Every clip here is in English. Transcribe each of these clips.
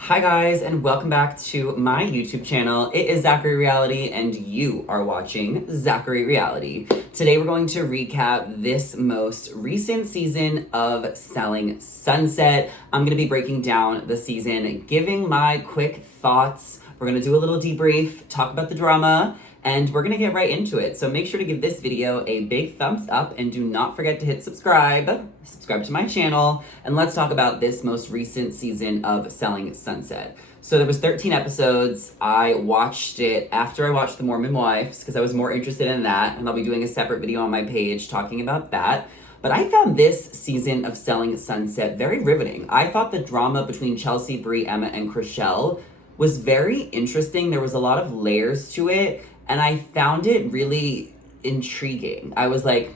Hi guys, and welcome back to my YouTube channel. It is Zachary Reality, and you are watching Zachary Reality. Today we're going to recap this most recent season of Selling Sunset. I'm going to be breaking down the season, giving my quick thoughts. We're going to do a little debrief, talk about the drama, and we're going to get right into it. So make sure to give this video a big thumbs up and do not forget to hit subscribe. Subscribe to my channel, and let's talk about this most recent season of Selling Sunset. So there was 13 episodes. I watched it after I watched The Mormon Wives because I was more interested in that, and I'll be doing a separate video on my page talking about that. But I found this season of Selling Sunset very riveting. I thought the drama between Chelsea, Brie, Emma, and Chrishelle was very interesting. There was a lot of layers to it, and I found it really intriguing. I was like,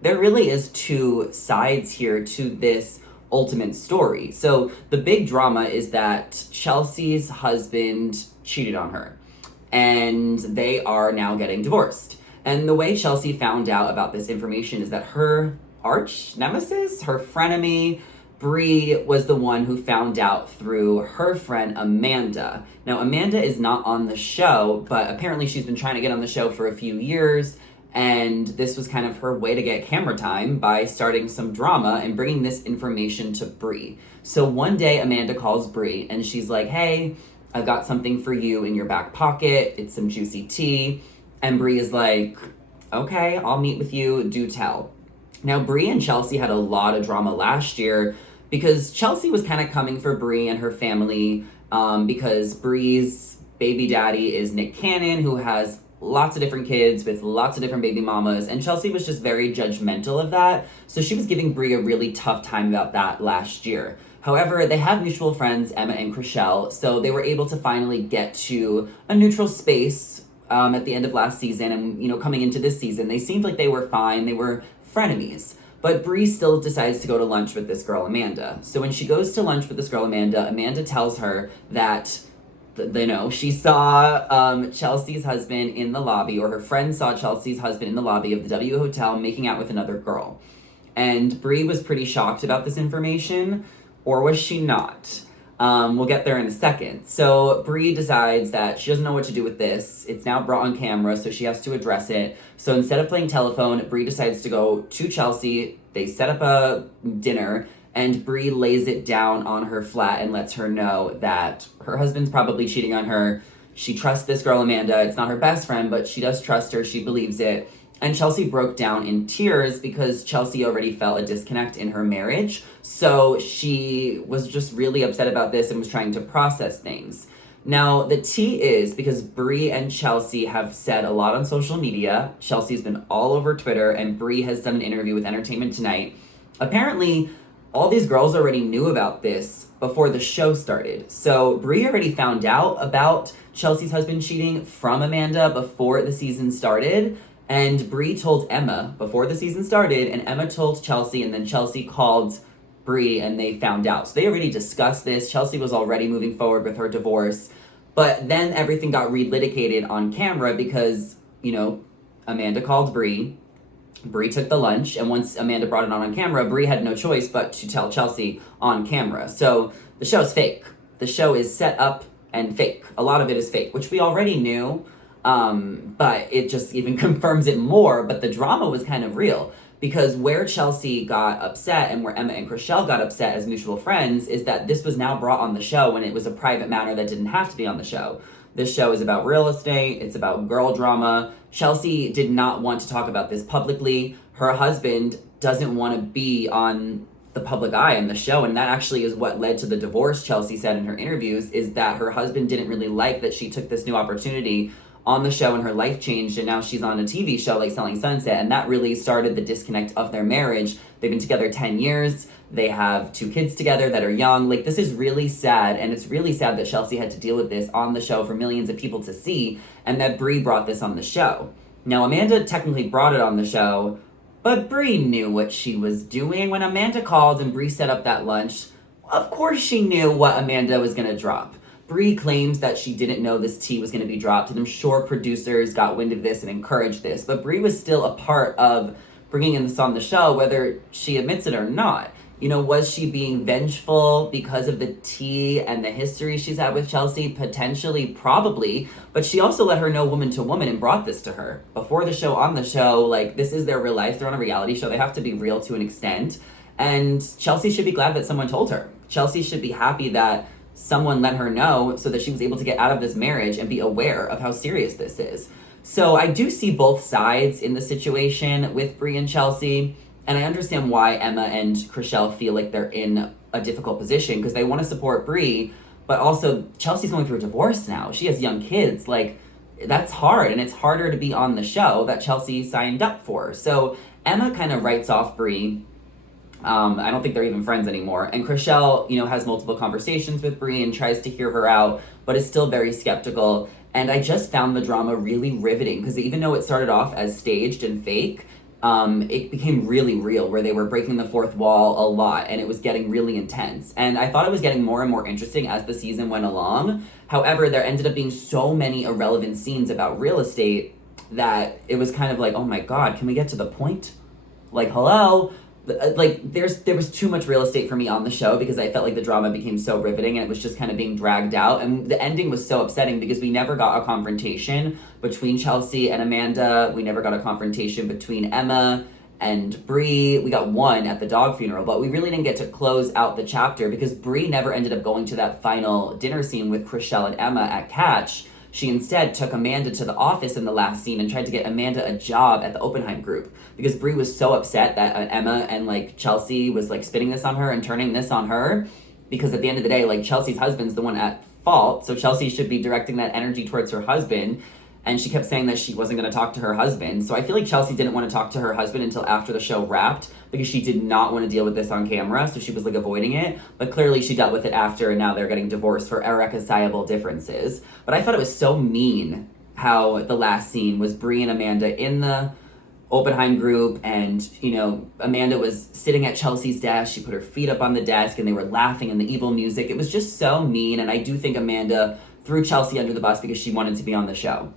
there really is two sides here to this ultimate story. So the big drama is that Chelsea's husband cheated on her, and they are now getting divorced. And the way Chelsea found out about this information is that her arch nemesis, her frenemy, Brie, was the one who found out through her friend Amanda. Now, Amanda is not on the show, but apparently she's been trying to get on the show for a few years, and this was kind of her way to get camera time by starting some drama and bringing this information to Brie. So one day, Amanda calls Brie, and she's like, hey, I've got something for you in your back pocket. It's some juicy tea. And Brie is like, okay, I'll meet with you. Do tell. Now, Brie and Chelsea had a lot of drama last year because Chelsea was kind of coming for Brie and her family because Brie's baby daddy is Nick Cannon, who has lots of different kids with lots of different baby mamas, and Chelsea was just very judgmental of that. So she was giving Brie a really tough time about that last year. However, they have mutual friends, Emma and Chrishelle, so they were able to finally get to a neutral space at the end of last season, and coming into this season, they seemed like they were fine. They were frenemies. But Brie still decides to go to lunch with this girl, Amanda. So when she goes to lunch with this girl, Amanda tells her that, she saw Chelsea's husband in the lobby, or her friend saw Chelsea's husband in the lobby of the W Hotel making out with another girl. And Brie was pretty shocked about this information, or was she not? We'll get there in a second. So Brie decides that she doesn't know what to do with this. It's now brought on camera, so she has to address it. So instead of playing telephone, Brie decides to go to Chelsea. They set up a dinner, and Brie lays it down on her flat and lets her know that her husband's probably cheating on her. She trusts this girl, Amanda. It's not her best friend, but she does trust her. She believes it. And Chelsea broke down in tears because Chelsea already felt a disconnect in her marriage. So she was just really upset about this and was trying to process things. Now, the tea is because Brie and Chelsea have said a lot on social media. Chelsea's been all over Twitter, and Brie has done an interview with Entertainment Tonight. Apparently, all these girls already knew about this before the show started. So Brie already found out about Chelsea's husband cheating from Amanda before the season started. And Brie told Emma before the season started, and Emma told Chelsea, and then Chelsea called Brie, and they found out. So they already discussed this. Chelsea was already moving forward with her divorce. But then everything got relitigated on camera because, Amanda called Brie. Brie took the lunch, and once Amanda brought it on camera, Brie had no choice but to tell Chelsea on camera. So the show's fake. The show is set up and fake. A lot of it is fake, which we already knew. But it just even confirms it more. But the drama was kind of real because where Chelsea got upset and where Emma and Chrishelle got upset as mutual friends is that this was now brought on the show when it was a private matter that didn't have to be on the show. This show is about real estate. It's about girl drama. Chelsea did not want to talk about this publicly. Her husband doesn't want to be on the public eye in the show, and that actually is what led to the divorce. Chelsea said in her interviews is that her husband didn't really like that she took this new opportunity on the show and her life changed, and now she's on a TV show like Selling Sunset, and that really started the disconnect of their marriage. They've been together 10 years. They have 2 kids together that are young. Like, this is really sad, and it's really sad that Chelsea had to deal with this on the show for millions of people to see, and that Brie brought this on the show. Now, Amanda technically brought it on the show, but Brie knew what she was doing. When Amanda called and Brie set up that lunch, of course she knew what Amanda was going to drop. Brie claims that she didn't know this tea was going to be dropped, and I'm sure producers got wind of this and encouraged this, but Brie was still a part of bringing in this on the show, whether she admits it or not. You know, was she being vengeful because of the tea and the history she's had with Chelsea? Potentially, probably. But she also let her know woman to woman and brought this to her. Before the show, on the show, like, this is their real life. They're on a reality show. They have to be real to an extent. And Chelsea should be glad that someone told her. Chelsea should be happy that someone let her know so that she was able to get out of this marriage and be aware of how serious this is. So I do see both sides in the situation with Brie and Chelsea. And I understand why Emma and Chrishelle feel like they're in a difficult position because they want to support Brie, but also Chelsea's going through a divorce now. She has young kids. Like, that's hard, and it's harder to be on the show that Chelsea signed up for. So Emma kind of writes off Brie. I don't think they're even friends anymore. And Chrishelle, you know, has multiple conversations with Brie and tries to hear her out, but is still very skeptical. And I just found the drama really riveting because even though it started off as staged and fake, it became really real where they were breaking the fourth wall a lot and it was getting really intense. And I thought it was getting more and more interesting as the season went along. However, there ended up being so many irrelevant scenes about real estate that it was kind of like, oh my God, can we get to the point? Like, hello? Like, there was too much real estate for me on the show because I felt like the drama became so riveting and it was just kind of being dragged out. And the ending was so upsetting because we never got a confrontation between Chelsea and Amanda. We never got a confrontation between Emma and Brie. We got one at the dog funeral, but we really didn't get to close out the chapter because Brie never ended up going to that final dinner scene with Chrishelle and Emma at Catch. She instead took Amanda to the office in the last scene and tried to get Amanda a job at the Oppenheim group because Brie was so upset that Emma and like Chelsea was like spinning this on her and turning this on her because at the end of the day, like Chelsea's husband's the one at fault. So Chelsea should be directing that energy towards her husband. And she kept saying that she wasn't going to talk to her husband. So I feel like Chelsea didn't want to talk to her husband until after the show wrapped because she did not want to deal with this on camera. So she was like avoiding it. But clearly she dealt with it after and now they're getting divorced for irreconcilable differences. But I thought it was so mean how the last scene was Brie and Amanda in the Oppenheim group and, you know, Amanda was sitting at Chelsea's desk. She put her feet up on the desk and they were laughing and the evil music. It was just so mean. And I do think Amanda threw Chelsea under the bus because she wanted to be on the show.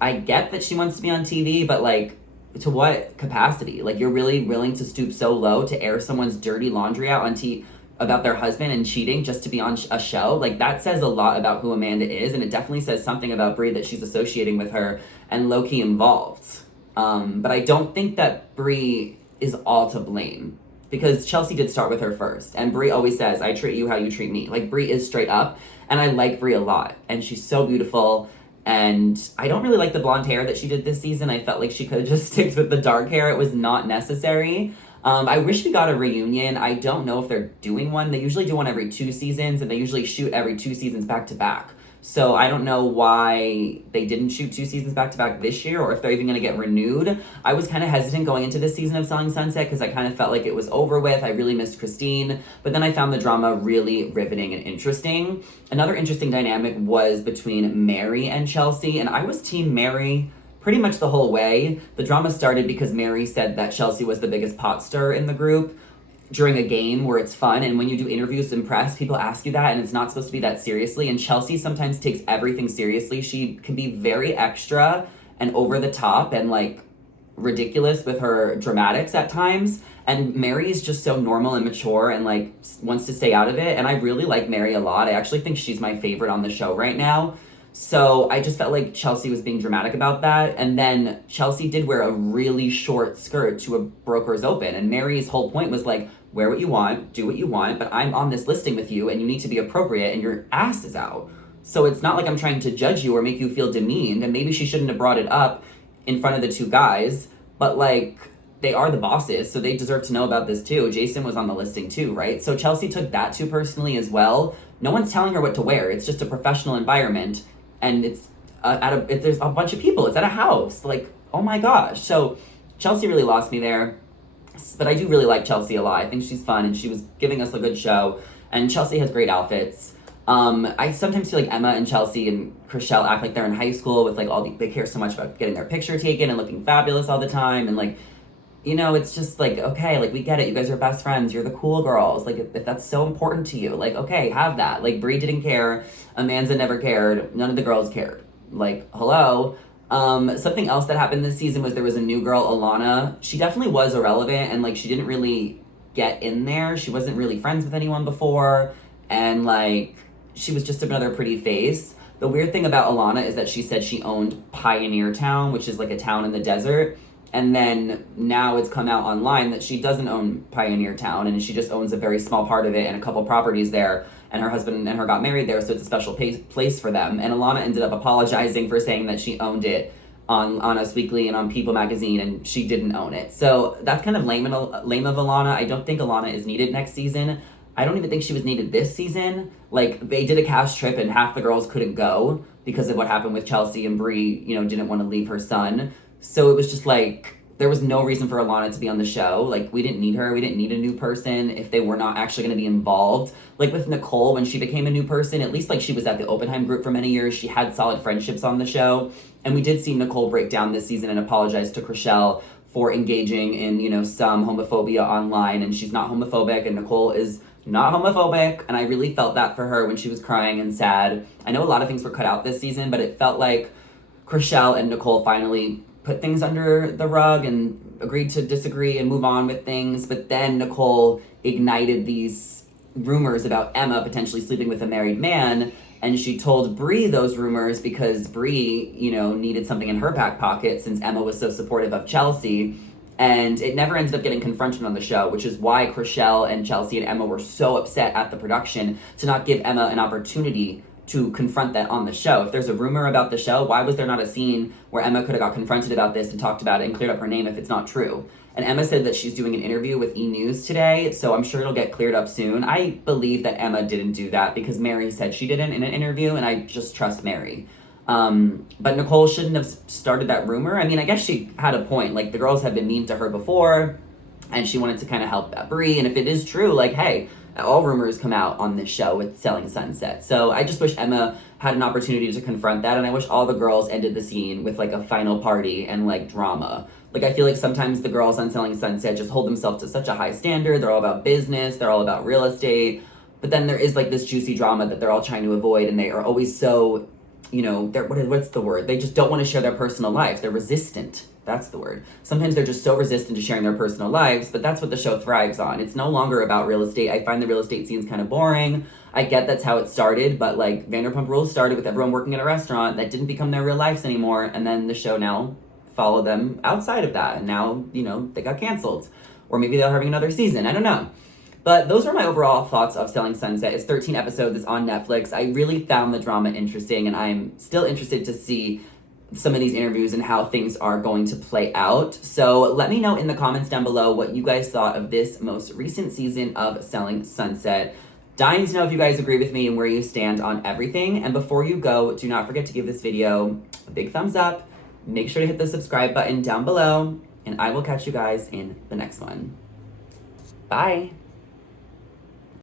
I get that she wants to be on TV, but like, to what capacity? Like, you're really willing to stoop so low to air someone's dirty laundry out on TV about their husband and cheating just to be on a show? Like, that says a lot about who Amanda is, and it definitely says something about Brie that she's associating with her and low-key involved. But I don't think that Brie is all to blame because Chelsea did start with her first, and Brie always says, I treat you how you treat me. Like, Brie is straight up, and I like Brie a lot, and she's so beautiful. And I don't really like the blonde hair that she did this season. I felt like she could have just sticked with the dark hair. It was not necessary. I wish we got a reunion. I don't know if they're doing one. They usually do one every 2 seasons, and they usually shoot every 2 seasons back to back. So I don't know why they didn't shoot 2 seasons back to back this year or if they're even going to get renewed. I was kind of hesitant going into this season of Selling Sunset because I kind of felt like it was over with. I really missed Christine, but then I found the drama really riveting and interesting. Another interesting dynamic was between Mary and Chelsea, and I was team Mary pretty much the whole way. The drama started because Mary said that Chelsea was the biggest pot stirrer in the group during a game where it's fun, and when you do interviews and press, people ask you that, and it's not supposed to be that seriously, and Chelsea sometimes takes everything seriously. She can be very extra and over the top and, like, ridiculous with her dramatics at times, and Mary is just so normal and mature and, like, wants to stay out of it, and I really like Mary a lot. I actually think she's my favorite on the show right now. So I just felt like Chelsea was being dramatic about that. And then Chelsea did wear a really short skirt to a broker's open. And Mary's whole point was like, wear what you want, do what you want, but I'm on this listing with you and you need to be appropriate and your ass is out. So it's not like I'm trying to judge you or make you feel demeaned. And maybe she shouldn't have brought it up in front of the 2 guys, but like, they are the bosses, so they deserve to know about this too. Jason was on the listing too, right? So Chelsea took that too personally as well. No one's telling her what to wear. It's just a professional environment. And it's there's a bunch of people. It's at a house. Like, oh my gosh. So Chelsea really lost me there. But I do really like Chelsea a lot. I think she's fun and she was giving us a good show. And Chelsea has great outfits. I sometimes feel like Emma and Chelsea and Chrishelle act like they're in high school with like they care so much about getting their picture taken and looking fabulous all the time. And like, you know, it's just like, okay, like we get it. You guys are best friends. You're the cool girls. Like if that's so important to you, like, okay, have that. Like Brie didn't care. Amanda never cared. None of the girls cared. Like, hello. Something else that happened this season was there was a new girl, Alanna. She definitely was irrelevant and like she didn't really get in there. She wasn't really friends with anyone before, and like she was just another pretty face. The weird thing about Alanna is that she said she owned Pioneertown, which is like a town in the desert. And then now it's come out online that she doesn't own Pioneertown, and she just owns a very small part of it and a couple properties there. And her husband and her got married there, so it's a special place for them. And Alanna ended up apologizing for saying that she owned it on Us Weekly and on People magazine, and she didn't own it. So that's kind of lame of Alanna. I don't think Alanna is needed next season. I don't even think she was needed this season. Like, they did a cast trip and half the girls couldn't go because of what happened with Chelsea, and Brie, you know, didn't want to leave her son. So it was just like, there was no reason for Alanna to be on the show. Like, we didn't need her. We didn't need a new person if they were not actually going to be involved. Like with Nicole, when she became a new person, at least like she was at the Oppenheim group for many years. She had solid friendships on the show. And we did see Nicole break down this season and apologize to Chrishelle for engaging in, you know, some homophobia online. And she's not homophobic, and Nicole is not homophobic. And I really felt that for her when she was crying and sad. I know a lot of things were cut out this season, but it felt like Chrishelle and Nicole finally put things under the rug and agreed to disagree and move on with things. But then Nicole ignited these rumors about Emma potentially sleeping with a married man, and she told Brie those rumors because Brie, you know, needed something in her back pocket since Emma was so supportive of Chelsea. And it never ended up getting confronted on the show, which is why Chrishelle and Chelsea and Emma were so upset at the production to not give Emma an opportunity to confront that on the show. If there's a rumor about the show, why was there not a scene where Emma could have got confronted about this and talked about it and cleared up her name if it's not true? And Emma said that she's doing an interview with E! News today, so I'm sure it'll get cleared up soon. I believe that Emma didn't do that because Mary said she didn't in an interview, and I just trust Mary. But Nicole shouldn't have started that rumor. I mean, I guess she had a point. Like, the girls have been mean to her before, and she wanted to kind of help Brie. And if it is true, like, hey, all rumors come out on this show with Selling Sunset. So I just wish Emma had an opportunity to confront that, and I wish all the girls ended the scene with, like, a final party and, like, drama. Like, I feel like sometimes the girls on Selling Sunset just hold themselves to such a high standard. They're all about business. They're all about real estate. But then there is, like, this juicy drama that they're all trying to avoid, and they are always so, you know, what's the word? They just don't want to share their personal lives. They're resistant. That's the word. Sometimes they're just so resistant to sharing their personal lives, but that's what the show thrives on. It's no longer about real estate. I find the real estate scenes kind of boring. I get that's how it started, but like Vanderpump Rules started with everyone working at a restaurant. That didn't become their real lives anymore, and then the show now followed them outside of that, and now, you know, they got canceled. Or maybe they're having another season. I don't know. But those are my overall thoughts of Selling Sunset. It's 13 episodes. It's on Netflix. I really found the drama interesting, and I'm still interested to see some of these interviews and how things are going to play out. So let me know in the comments down below what you guys thought of this most recent season of Selling Sunset. Dying to know if you guys agree with me and where you stand on everything. And before you go, do not forget to give this video a big thumbs up. Make sure to hit the subscribe button down below, and I will catch you guys in the next one. Bye.